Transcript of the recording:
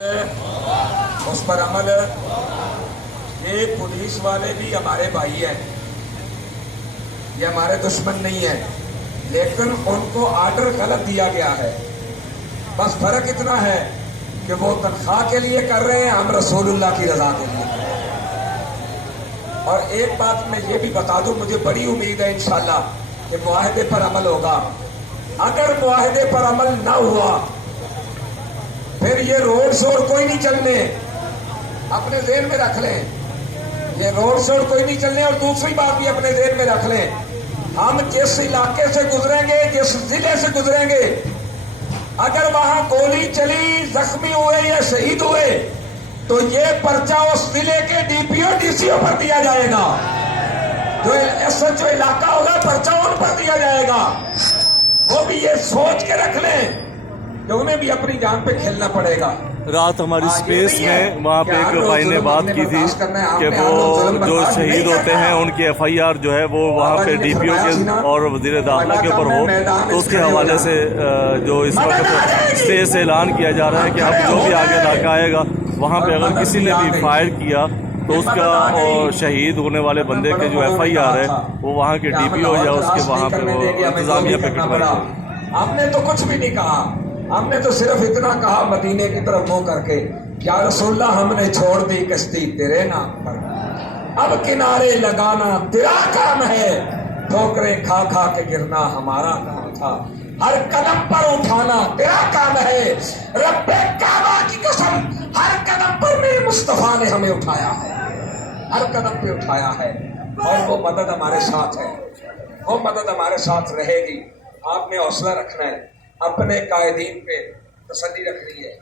اس پر عمل یہ پولیس والے بھی ہمارے بھائی ہیں، یہ ہمارے دشمن نہیں ہیں، لیکن ان کو آرڈر غلط دیا گیا ہے۔ بس فرق اتنا ہے کہ وہ تنخواہ کے لیے کر رہے ہیں، ہم رسول اللہ کی رضا کے لیے کر رہے ہیں۔ اور ایک بات میں یہ بھی بتا دوں، مجھے بڑی امید ہے انشاءاللہ کہ معاہدے پر عمل ہوگا۔ اگر معاہدے پر عمل نہ ہوا پھر یہ روڈ شوڈ کوئی نہیں چلنے، اپنے ذہن میں رکھ لیں، یہ روڈ شوڈ کوئی نہیں چلنے۔ اور دوسری بات بھی اپنے ذہن میں رکھ لیں، ہم جس علاقے سے گزریں گے، جس ضلع سے گزریں گے، اگر وہاں گولی چلی، زخمی ہوئے یا شہید ہوئے تو یہ پرچہ اس ضلع کے D P O D C او پر دیا جائے گا، جو ایس ایچ او علاقہ ہوگا پرچہ ان پر دیا جائے گا۔ وہ بھی یہ سوچ کے رکھ لیں کہ انہیں بھی اپنی جان پہ کھیلنا پڑے گا۔ رات ہماری سپیس میں وہاں پہ ایک بھائی نے بات کی تھی کہ وہ جو شہید ہوتے ہیں ان کی ایف آئی آر جو ہے وہ وہاں پہ ڈی پی او کے اور وزیر داخلہ کے اوپر ہو، تو اس کے حوالے سے جو اس وقت اسٹیج سے اعلان کیا جا رہا ہے کہ اب جو بھی آگے علاقہ آئے گا وہاں پہ اگر کسی نے بھی فائر کیا تو اس کا شہید ہونے والے بندے کے جو ایف آئی آر ہے وہ وہاں کے ڈی پی او یا اس کے وہاں پہ انتظامیہ پہ کٹوائی جائے گی۔ ہم نے تو کچھ بھی نہیں کہا، ہم نے تو صرف اتنا کہا مدینے کی طرف منہ کر کے، یا رسول اللہ ہم نے چھوڑ دی کشتی تیرے نام پر، اب کنارے لگانا تیرا کام ہے، ٹھوکریں کھا کھا کے گرنا ہمارا کام تھا، ہر قدم پر اٹھانا تیرا کام ہے، رب کعبہ کی قسم ہر قدم پر میرے مصطفیٰ نے ہمیں اٹھایا ہے، ہر قدم پہ اٹھایا ہے، اور وہ مدد ہمارے ساتھ ہے، وہ مدد ہمارے ساتھ رہے گی۔ آپ نے حوصلہ رکھنا ہے، اپنے قائدین پہ تسلی رکھنی ہے۔